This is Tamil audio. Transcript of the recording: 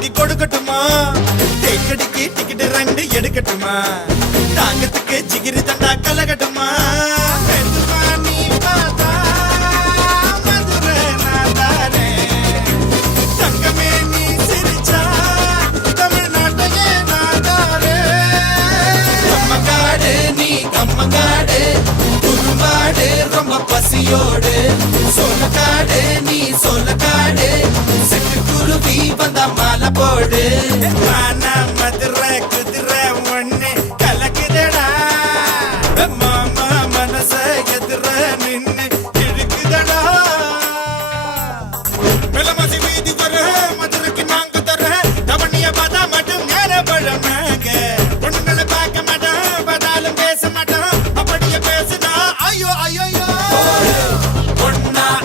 வாங்கி கொடுக்கட்டுமா? தேக்கடிக்கு டிக்கெட் 2 எடுக்கட்டுமா? தாங்கத்துக்கு ஜிகிரி தண்டா கலகட்டுமா? மெதுவா நீ பார்த்தா மதுரை நான் தாரேன். தங்கமே நீ சிரிச்சா தமிழ்நாட்டையே நான் தாரேன். கம்மங்காடு நீ கம்மங்காடு, குறும்பாடு ரொம்ப பசியோடு. சோளக்காடு நீ சோளக்காடு, சிட்டுக்குருவி வந்தா மாலை போடு.